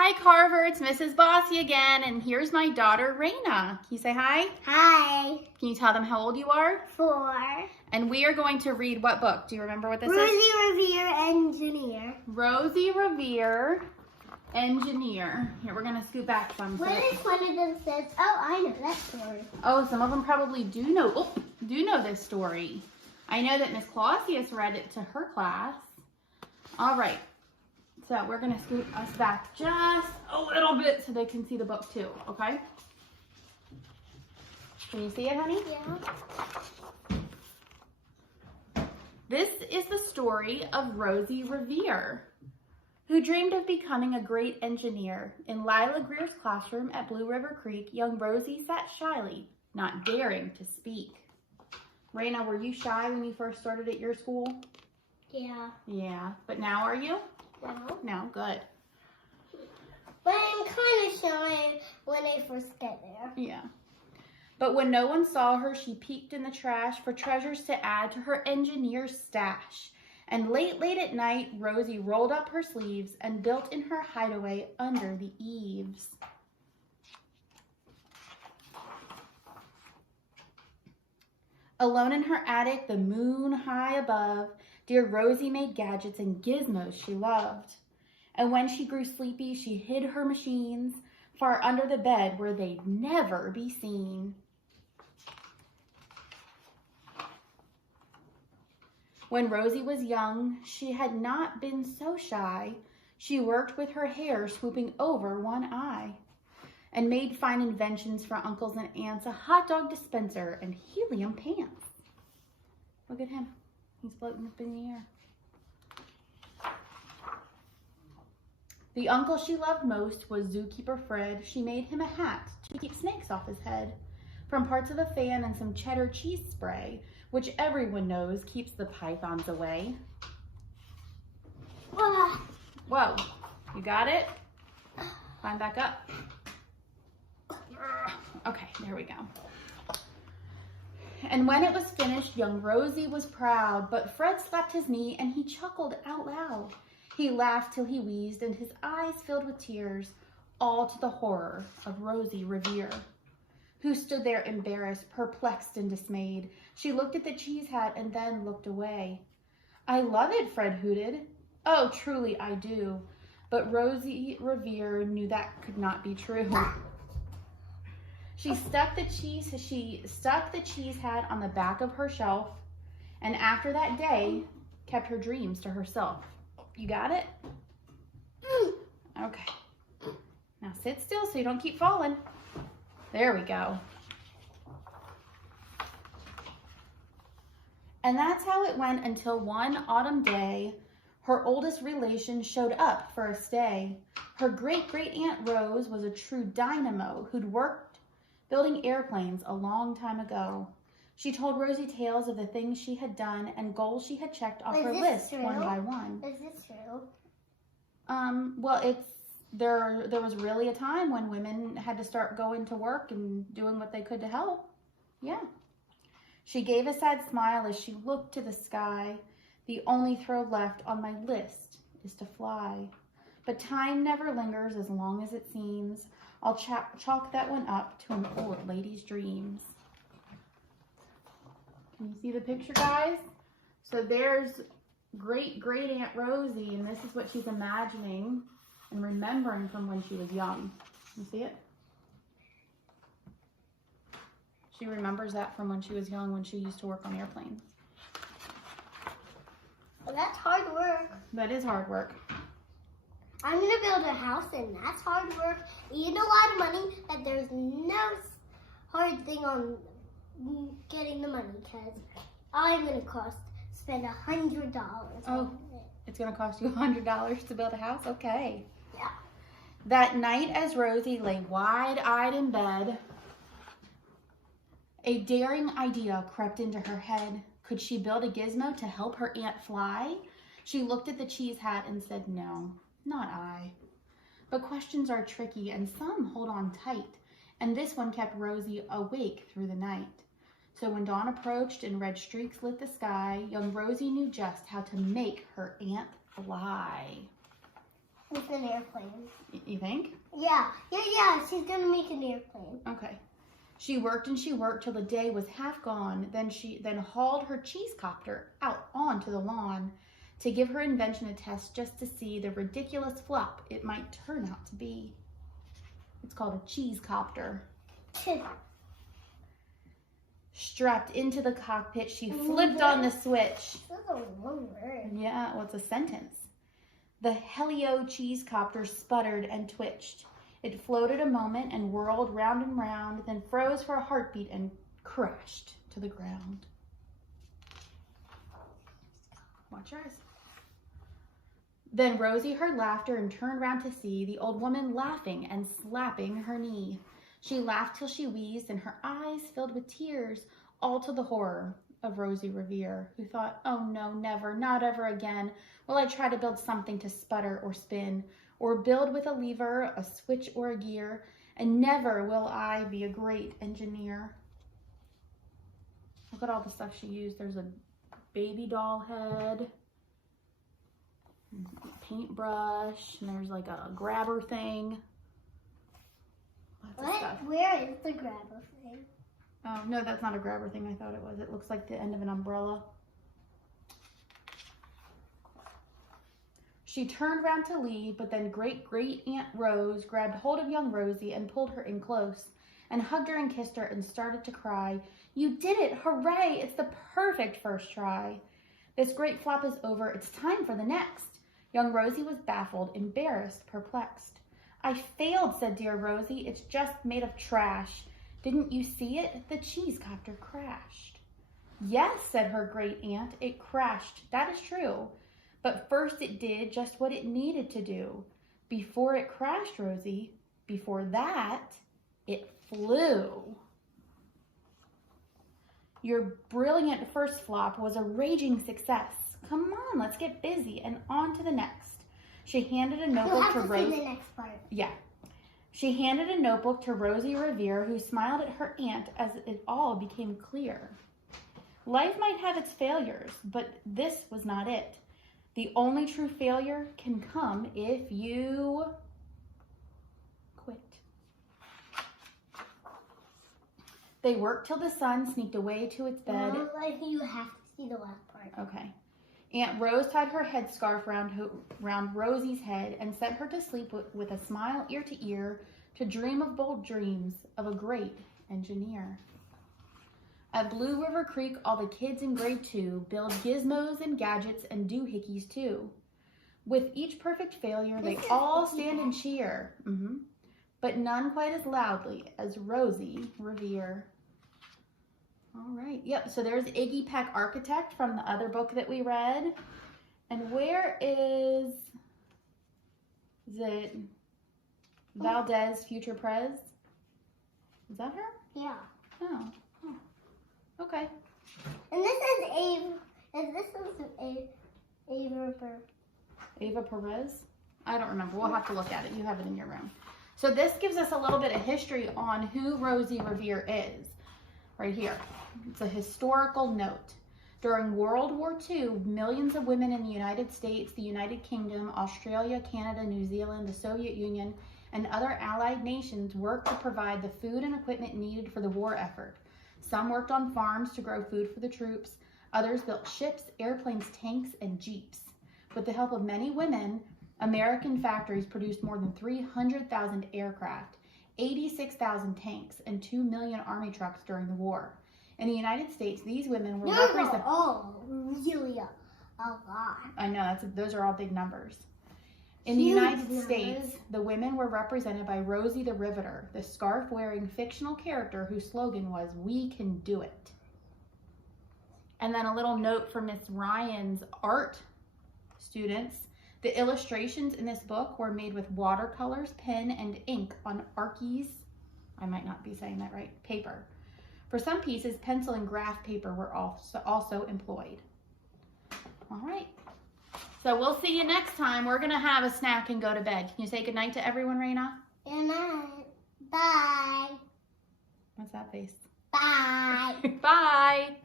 Hi Carver, it's Mrs. Bosse again, and here's my daughter Rayna. Can you say hi? Hi. Can you tell them how old you are? 4. And we are going to read what book? Do you remember what this Rosie, is? Revere, Engineer. Rosie, Revere, Engineer. Here, we're going to scoot back some. What if one of them says, oh, I know that story. Oh, some of them probably do know this story. I know that Miss Clausius read it to her class. All right. So we're going to scoot us back just a little bit so they can see the book too, okay? Can you see it, honey? Yeah. This is the story of Rosie Revere, who dreamed of becoming a great engineer. In Lila Greer's classroom at Blue River Creek, young Rosie sat shyly, not daring to speak. Rayna, were you shy when you first started at your school? Yeah. Yeah, but now are you? No. No, good. But I'm kind of shy when I first get there. Yeah. But when no one saw her, she peeked in the trash for treasures to add to her engineer's stash. And late at night, Rosie rolled up her sleeves and built in her hideaway under the eaves. Alone in her attic, the moon high above, dear Rosie made gadgets and gizmos she loved. And when she grew sleepy, she hid her machines far under the bed where they'd never be seen. When Rosie was young, she had not been so shy. She worked with her hair swooping over one eye and made fine inventions for uncles and aunts, a hot dog dispenser and helium pants. Look at him. He's floating up in the air. The uncle she loved most was zookeeper Fred. She made him a hat to keep snakes off his head from parts of a fan and some cheddar cheese spray, which everyone knows keeps the pythons away. Whoa, you got it? Climb back up. Okay, there we go. And when it was finished, young Rosie was proud, but Fred slapped his knee and he chuckled out loud. He laughed till he wheezed and his eyes filled with tears, all to the horror of Rosie Revere, who stood there embarrassed, perplexed, and dismayed. She looked at the cheese hat and then looked away. I love it, Fred hooted. Oh, truly I do. But Rosie Revere knew that could not be true. She stuck the cheese hat on the back of her shelf, and after that day, kept her dreams to herself. You got it? Okay. Now sit still so you don't keep falling. There we go. And that's how it went until one autumn day, her oldest relation showed up for a stay. Her great-great-aunt Rose was a true dynamo who'd worked building airplanes a long time ago. She told Rosie tales of the things she had done and goals she had checked off her list one by one. Is this true? Well, there was really a time when women had to start going to work and doing what they could to help. Yeah. She gave a sad smile as she looked to the sky. The only throw left on my list is to fly. But time never lingers as long as it seems. I'll chalk that one up to an old lady's dreams. Can you see the picture, guys? So there's great-great-aunt Rosie, and this is what she's imagining and remembering from when she was young. You see it? She remembers that from when she was young, when she used to work on airplanes. Well, that's hard work. That is hard work. I'm going to build a house, and that's hard work. You need a lot of money, but there's no hard thing on getting the money, because I'm going to spend $100 on it. It's going to cost you $100 to build a house? Okay. Yeah. That night, as Rosie lay wide-eyed in bed, a daring idea crept into her head. Could she build a gizmo to help her aunt fly? She looked at the cheese hat and said, no, not I. But questions are tricky and some hold on tight, and this one kept Rosie awake through the night. So when dawn approached and red streaks lit the sky, young Rosie knew just how to make her aunt fly. with an airplane. You think? Yeah. She's gonna make an airplane. Okay. She worked and she worked till the day was half gone. Then she hauled her cheese copter out onto the lawn to give her invention a test just to see the ridiculous flop it might turn out to be. It's called a cheese copter. Strapped into the cockpit, she flipped on the switch. That's a long word. Yeah, well, it's a sentence. The helio cheese copter sputtered and twitched. It floated a moment and whirled round and round, then froze for a heartbeat and crashed to the ground. Watch your eyes. Then Rosie heard laughter and turned round to see the old woman laughing and slapping her knee. She laughed till she wheezed, and her eyes filled with tears, all to the horror of Rosie Revere, who thought, oh no, never, not ever again will I try to build something to sputter or spin, or build with a lever, a switch, or a gear, and never will I be a great engineer. Look at all the stuff she used. There's a baby doll head, paintbrush, and there's like a grabber thing. Lots of stuff. Where is the grabber thing? Oh, no, that's not a grabber thing. I thought it was. It looks like the end of an umbrella. She turned round to leave, but then great-great-aunt Rose grabbed hold of young Rosie and pulled her in close and hugged her and kissed her and started to cry. You did it! Hooray! It's the perfect first try. This great flop is over. It's time for the next. Young Rosie was baffled, embarrassed, perplexed. I failed, said dear Rosie. It's just made of trash. Didn't you see it? The cheese copter crashed. Yes, said her great aunt. It crashed. That is true. But first it did just what it needed to do. Before it crashed, Rosie, before that, it flew. Your brilliant first flop was a raging success. Come on, let's get busy and on to the next. She handed a notebook to Rosie. The next part. Yeah. She handed a notebook to Rosie Revere, who smiled at her aunt as it all became clear. Life might have its failures, but this was not it. The only true failure can come if you quit. They worked till the sun sneaked away to its bed. No, like you have to see the last part. Okay. Aunt Rose tied her headscarf round Rosie's head and sent her to sleep with a smile ear to ear to dream of bold dreams of a great engineer. At Blue River Creek, all the kids in grade 2 build gizmos and gadgets and doohickeys too. With each perfect failure, they all stand and cheer, but none quite as loudly as Rosie Revere. All right, yep, so there's Iggy Peck Architect from the other book that we read. And where is it Valdez Future Prez? Is that her? Yeah. Oh. Okay. And this is Ava Perez? I don't remember. We'll have to look at it. You have it in your room. So this gives us a little bit of history on who Rosie Revere is. Right here. It's a historical note. During World War II, millions of women in the United States, the United Kingdom, Australia, Canada, New Zealand, the Soviet Union, and other allied nations worked to provide the food and equipment needed for the war effort. Some worked on farms to grow food for the troops. Others built ships, airplanes, tanks, and jeeps. With the help of many women, American factories produced more than 300,000 aircraft, 86,000 tanks, and 2 million army trucks during the war. In the United States, these women were represented. Oh, really a lot. I know, those are all big numbers. In the United States, the women were represented by Rosie the Riveter, the scarf-wearing fictional character whose slogan was, "We can do it." And then a little note from Miss Ryan's art students. The illustrations in this book were made with watercolors, pen, and ink on Archies, I might not be saying that right, paper. For some pieces, pencil and graph paper were also employed. All right. So we'll see you next time. We're going to have a snack and go to bed. Can you say goodnight to everyone, Rayna? Good night. Bye. What's that face? Bye. Bye.